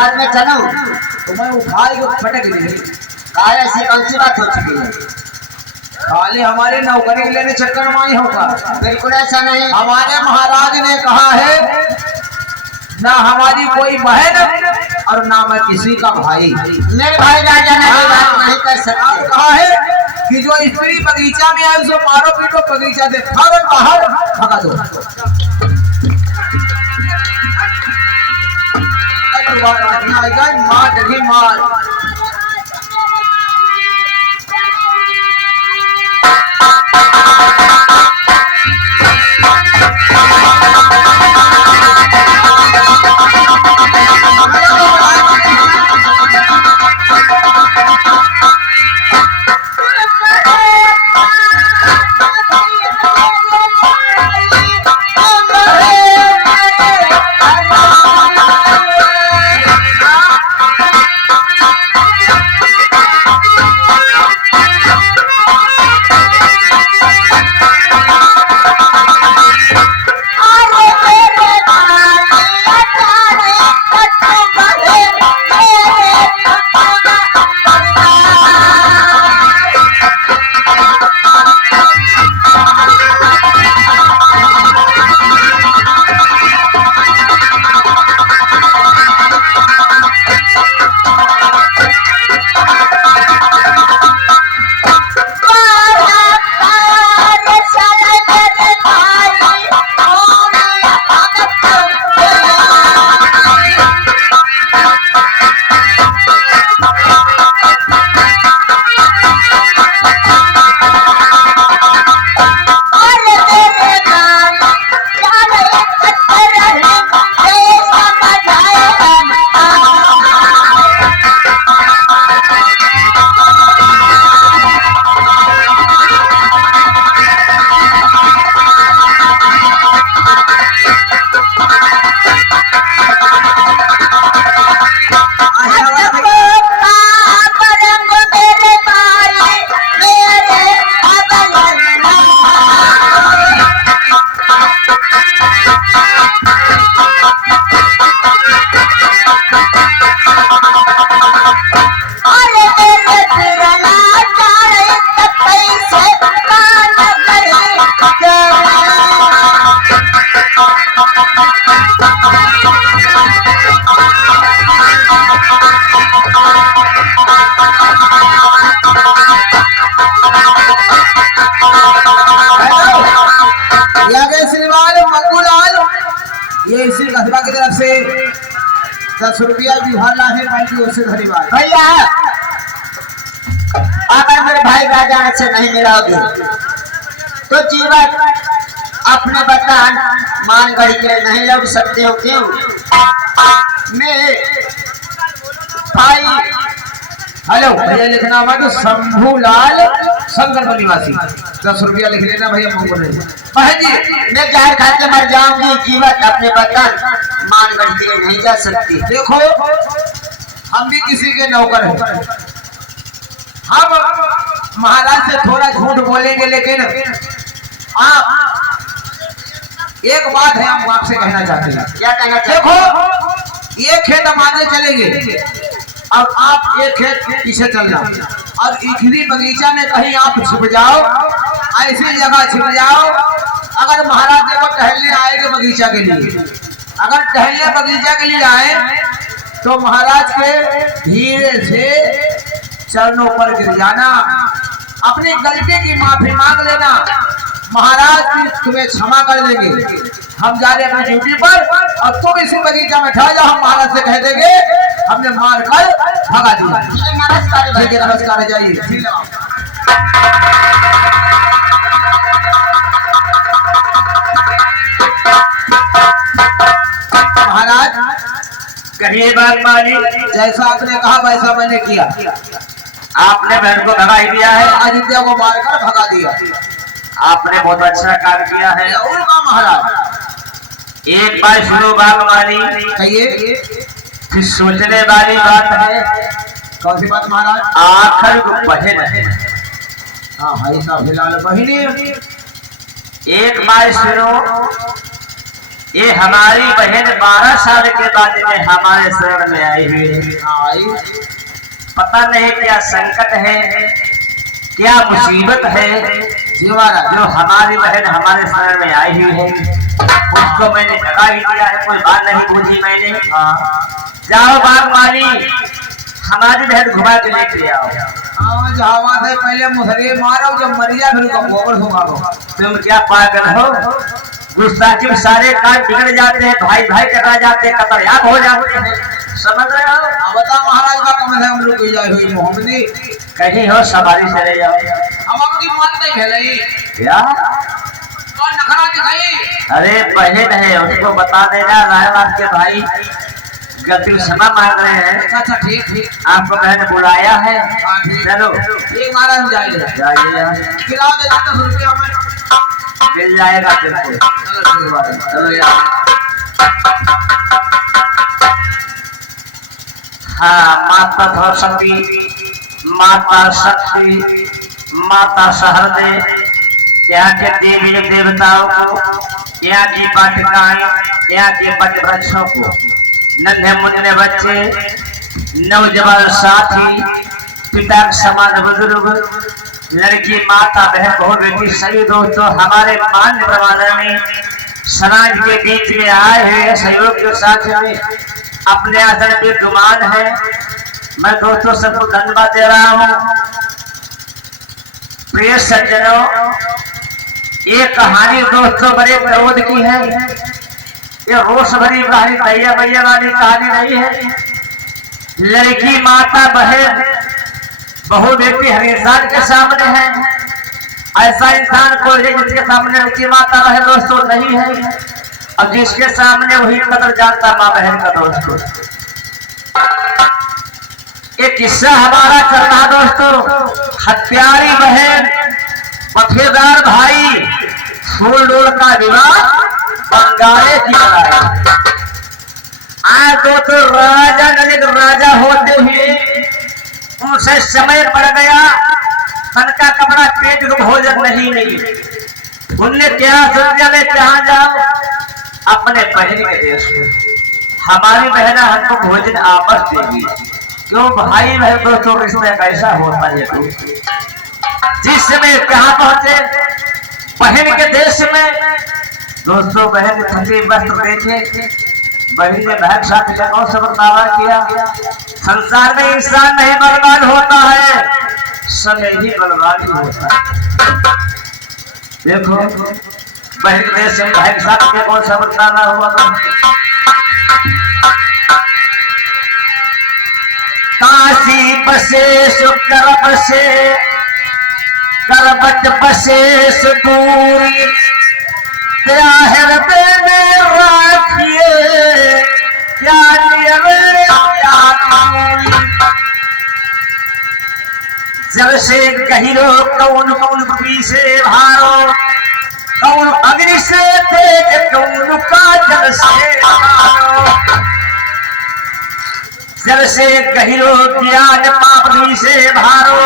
बाजार में चलूं तो मैं उठाई को फटक ली। काय ऐसी कौन सी बात हो चुकी है? खाली हमारे नौकरी लेने चक्कर में आई होगा। बिल्कुल ऐसा नहीं। हमारे महाराज ने कहा है ना हमारी कोई बहन और ना मैं किसी का भाई। मेरे भाई राजा ने बात नहीं कर सकते। कहा है कि जो स्त्री बगीचा में आए उसको मारो पीटो, बगीचा से फौरन बाहर भगा दो। मार डगी मार। ये इसी कस्बा की तरफ से 10 रुपया बिहार लाहे भाई की ओर से धन्यवाद। भैया अगर मेरे भाई राजा से नहीं मिलाओगे तो जीवन अपने बदन मान गढ़ी के नहीं लौट सकते हो। क्यों? मैं भाई हेलो भैया लिखना हमारा शंभूलाल शंकर निवासी 10 रुपया लिख लेना भैया। बहन जी मैं जहर खा के मर जाऊंगी, जीवन अपने बदन मान गढ़ी के नहीं जा सकती। देखो हम भी किसी के नौकर हैं, हम महाराज से थोड़ा झूठ बोलेंगे, लेकिन आप एक बात है हम आपसे कहना चाहते हैं। क्या कहना चाहते? देखो ये खेत हम आगे चलेंगे और आप एक खेत पीछे चलना, और इखरी बगीचा में कहीं आप छिप जाओ, ऐसी जगह छिप जाओ। अगर महाराज जी को टहलने आएंगे बगीचा के लिए, अगर टहलने बगीचा के लिए आए तो महाराज के धीरे से चरणों पर गिर जाना, अपनी गलती की माफी मांग लेना, महाराज भी तुम्हें क्षमा कर देंगे। हम जा रहे अपनी ड्यूटी पर और तुम इसी बगीचा में ठहर जाओ, हम महाराज से कह देंगे हमने मार कर भगा दिया। नमस्कार। ठीक है नमस्कार, जाइए। महाराज कहिए बात मालिक। जैसा आपने कहा वैसा मैंने किया। आपने बहन को भगा ही दिया है, आदित्य को मारकर भगा दिया। आपने बहुत अच्छा काम किया है। महाराज एक बार सुनो बात माली, कहिए। फिर सोचने वाली बात है। कौन सी बात महाराज? आखिर को बहन है। हाँ भाई साहब, फिलहाल बहिनी। एक बार सुनो, ये हमारी बहन 12 साल के बाद में हमारे शरण में आई हुई है। आई पता नहीं क्या संकट है, क्या मुसीबत है जी महाराज। जो हमारी बहन हमारे शरण में आई हुई है। उसको मैंने जगा ही दिया है, कोई बात नहीं पूछी मैंने। जाओ बाग वाली, हमारी बहन घुमा के लेके आओ। हाँ जहाँ बात है, पहले मुसरे मारो, जब मर गया फिर उसका गोबर सुखाओ। तुम क्या पागल हो? गुस्ताखी में सारे काम बिगड़ जाते हैं, भाई भाई कटा जाते हैं, कतरयाब हो जाते हैं, समझ रहे हो? अब बताओ महाराज का कम से हम लोग जाए हुई मोहम्मदी कहीं हो सवारी चले जाओ। हम आपकी मान नहीं खेलाई क्या? कौन नखरा दिखाई? अरे बहन है, उसको बता देना रायवास के भाई गलती क्षमा मांग रहे हैं। अच्छा ठीक ठीक। आपको मैंने बुलाया है। हाँ, ठीक। चलो ठीक महाराज जाइए। जाइए, खिलाओ दे 10 रुपया हमें। मिल जाएगा तुमको। चलो ठीक बात है। चलो यार। हाँ, माता धरती, माता शक्ति, माता सहरदे, यहाँ के देवी देवताओं को, यहाँ की वाटिकाएं, यहाँ के वट वृक्षों को, नन्हे मुन्ने बच्चे, नौजवान साथी, पिता के समान बुजुर्ग, लड़की, माता, बहन, बहू, बेटी, सभी दोस्तों हमारे मान्य प्रमाण समाज के बीच में आए हैं सहयोग के साथ में अपने आसन पे विद्यमान है। मैं दोस्तों सबको धन्यवाद दे रहा हूँ। प्रिय सज्जनों, ये कहानी दोस्तों बड़े क्रोध की है। ये रोष भरी कहानी, दैया भैया वाली कहानी नहीं है। लड़की, माता, बहन, बहु, बेटी हर इंसान के सामने है। ऐसा इंसान कोई है जिसके सामने उसकी माता बहन दोस्तों नहीं है, और जिसके सामने वही कदर जानता माँ बहन का दोस्तों। एक किस्सा हमारा चल रहा दोस्तों। हत्यारी बहन, पथेदार भाई, फूल डोल का विवाह बंगाले की लड़ाई। आज दोस्तों राजा नरेंद्र राजा होते हुए उनसे समय पड़ गया, तन का कपड़ा पेट को भोजन नहीं। उनने क्या सोचा, मैं कहाँ जाऊं? अपने बहन के देश में। हमारी बहना हमको भोजन आपस देगी। क्यों भाई बहन दोस्तों रिश्ते कैसा होता है? जिस समय कहाँ पहुंचे, बहन के देश में दोस्तों, बहन ठंडी वस्त्र देखे, बहन ने बहन साथी का कौन सा बर्तावा किया। संसार में इंसान नहीं बर्बाद होता है, समय ही बर्बाद होता है। देखो बहन के देश में बहन साथी का कौन सा बर्तावा हुआ। काशी बसे शुक्र बसे, करबट बसे दूरी, त्याहर में राखिए, क्या जब से कहिलो कौन कौन पी से भारो, कौन अग्नि से तेज, कौन का जल से भारो। जल से कहिलो ज्ञान, पापी से भारो,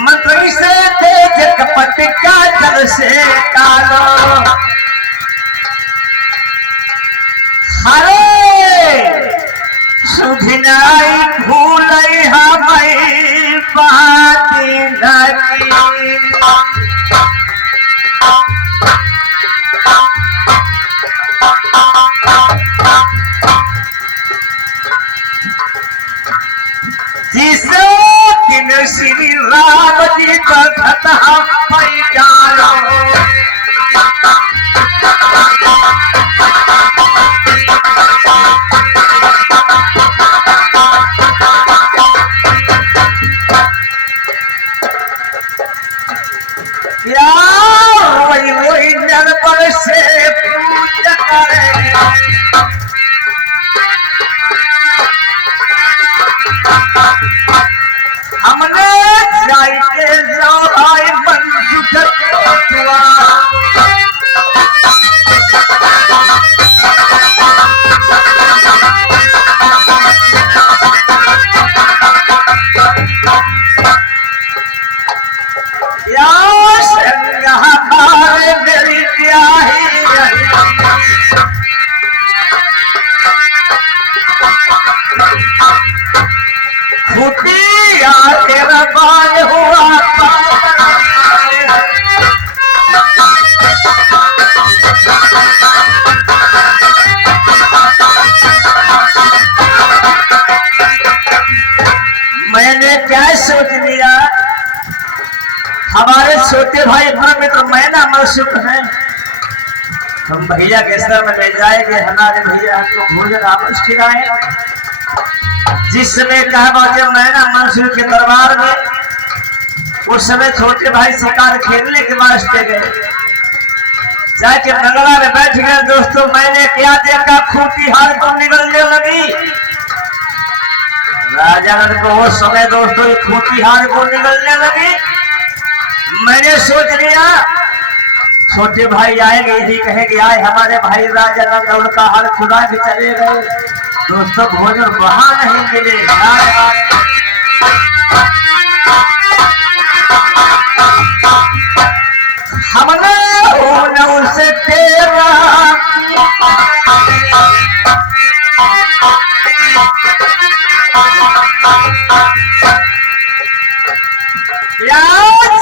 मंत्री से तेज, कपट का जल से कालो। हरे सुधिनाई भूलई हमें बाती नहीं। जिस दिन श्री राम जी का कथा पैजालो, से पूजा करेंगे। हमने जाइए जाए बंद हमारे मेरी ब्याही हमारे छोटे भाई अपना मित्र मैना मौसुक है, हम भैया के सर में ले जाएंगे। हमारे भैया हमको भोजन आपस खिलाए। जिस समय कहा जब मैना मंसूर के दरबार में, उस समय छोटे भाई शिकार खेलने के वास्ते गए, जाके बंगला में बैठ गए। दोस्तों मैंने क्या देखा, खूंटी हार को निकलने लगी। राजा नंद को वो समय दोस्तों ये खूंटी हार को निकलने लगी। मैंने सोच लिया छोटे भाई आएंगे, यही कहेंगे आए हमारे भाई राजा नंद, उनका हाल खुदा के चले गए। दोस्तों भोजन वहां नहीं मिले। हमने उनसे तेरा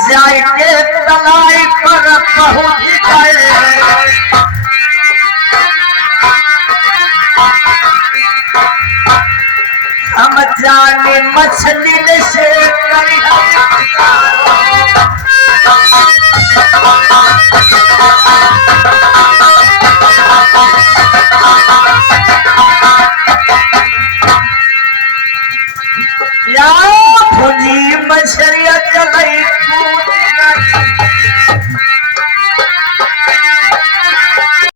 जाके तलाई पर पहुंच गए। हम जाने मछली से करी